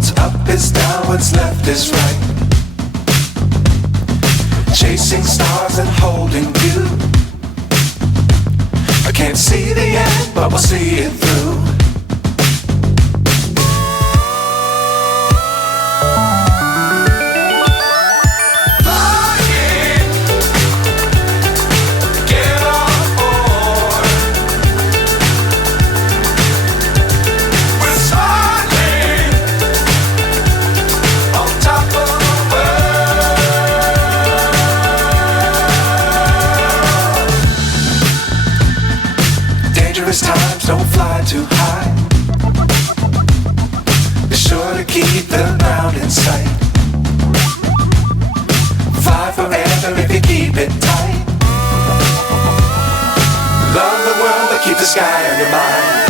What's up is down, what's left is right. Chasing stars and holding you. I can't see the end, but we'll see it through. Dangerous times, don't fly too high. Be sure to keep the ground in sight. Fly forever if you keep it tight. Love the world, but keep the sky on your mind.